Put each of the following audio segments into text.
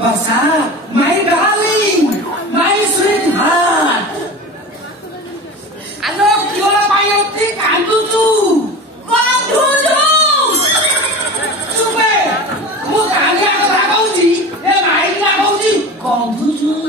Basa, my darling, my sweetheart. Ano, kyola payoti kanduchu. Kanduchu. Sube, mu kanya kata kauji, mai kata kauji. Kanduchu.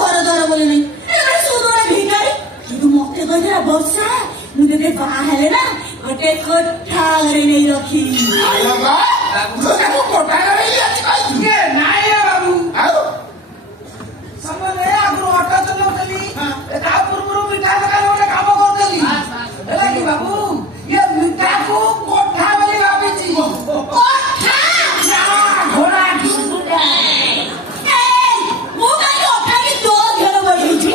ଘର कले नहीं एबे सुदोरे भिखारी किदु मते गजरा वर्षा मुझे बाहर ना गोटे कोठा घरे नहीं रखी आयो बा तो कोठा घरे ही अछि कहि के नाय बाबू आओ समय आगु ऑटो चलौतली ता पूर्व मिठा दुकान गोटे काम करतली ହେଲା कि बाबू ये मिठा को कोठा बोली भाबिची कोठा घोड़ा ढुंढा ମୁଁ କାଇଁ ଅଠା କି ତୋ ଘର ବଢିଛି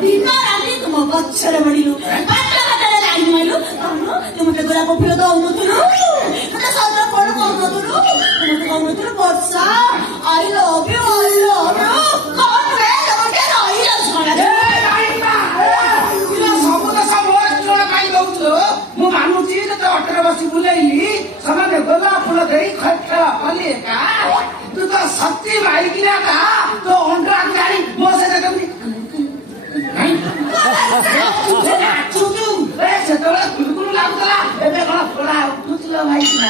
ଦିନ ରାତି ତୁମ ପଛରେ ବଢିଲୁ ପାଟ ହାତରେ ଲାଇନ ମାଇଲୁ ତୁ ମତେ ଗୋଲାପ ଫୁଲ ଦଉନଥିଲୁ ମତେ ସଦା କଣ କହୁନଥିଲୁ ମତେ କହୁନଥିଲୁ ବର୍ଷା ଆଇ ଲଭ୍ ୟୁ କଣ ରେ ଗୋଟେ ରହିଯାଉଛି ସବୁ ତ ସବୁବେଳେ କିରଣ ପାଇଁ ଦଉଛୁ ମୁଁ ମାନୁଛି ଯେତେ ଅଟୋରେ ବସି ବୁଲେଇଲି ସେମାନେ ଗୋଲାପ ଫୁଲ ଦେଇ ଖେଳ କଲି ଏକା ତୁ ତ ସତୀ ମାରିକିନା କା ତୋ ଅଣ୍ଡା ଜାଣି ମୋ ସହିତ କେମିତି ସେତେବେଳେ କୁଲକୁଲ ଲାଗୁଥିଲା ଏବେ କଣ ଫୋଡା ଉଠୁଥିଲ ଭାଇ କିନା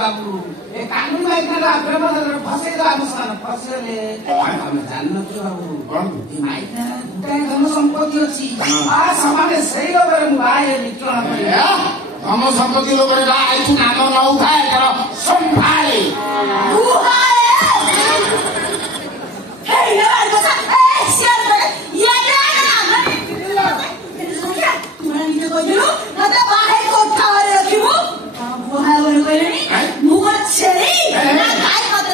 बाबू ए कानून में इतना प्रेमर फसेगा मुसान फसेले हम जाननथि बाबू कोन माइना गुटाय धन संपत्ति अछि आ समाने सेई गबरे मुआए निकल पड़े हम संपत्ति लोग रे आइ छु नाम न उठाए कर संभाले उहाए हे यार बसा ए शेर ये ना तुम्हारा निजे कहिलो मते बाहे कोठा रे रखिबो बुहा बोले कहलेनी मुह छेड़ी ना काय मते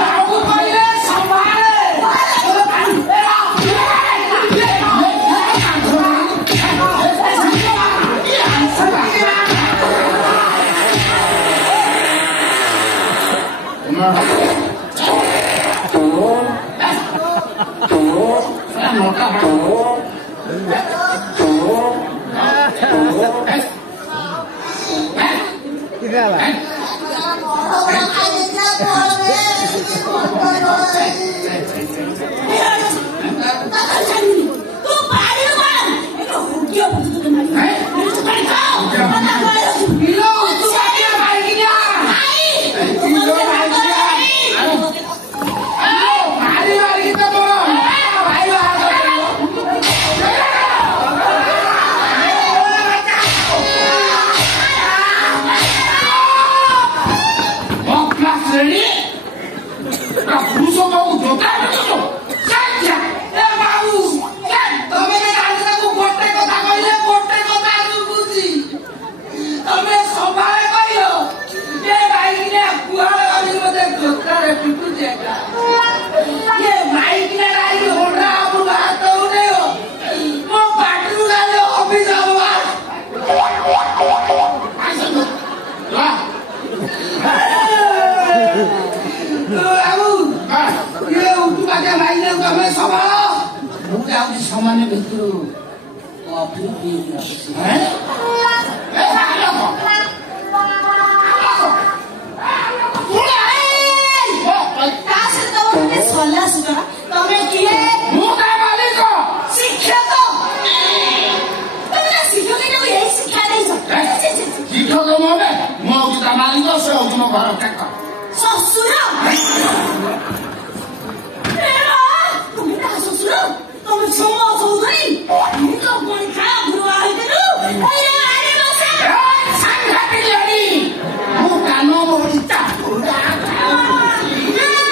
बाबू कहले संभाले सामान्य भित्र कॉफी पी सल्ला सुना तमे किए मुका मालिक शिक्षक तमे शिक्षक के ये शिक्षा नहीं सकते शिक्षक मोमे मो गीता मालिक से तुम घर टेक ससुर तुम्हें ना ससुर तुम सोमा चौधरी ये तो कोई खा गुरुआ है तेरू अरे अरे बस संघाती लड़ी मुका नो मोरिता पूरा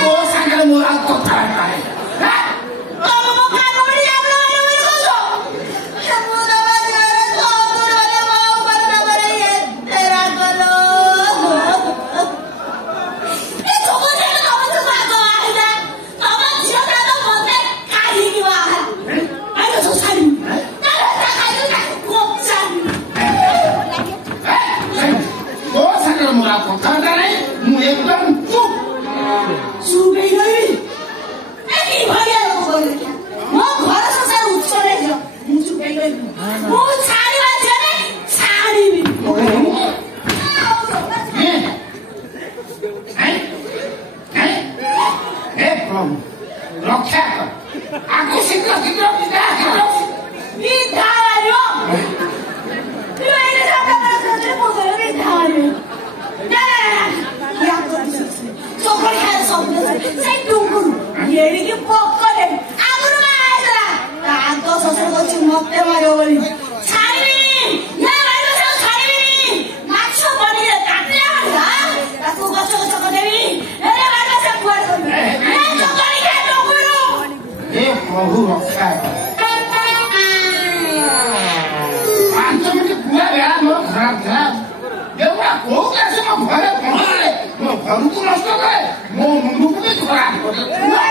तो संघाती मोरा को था प्रभु रक्षा 5 मिनट पूरा बेला मोर खराब था देवरा को कैसे मैं घरे पहुंचे मो घर को नष्ट करे मो मुंड को भी खराब कर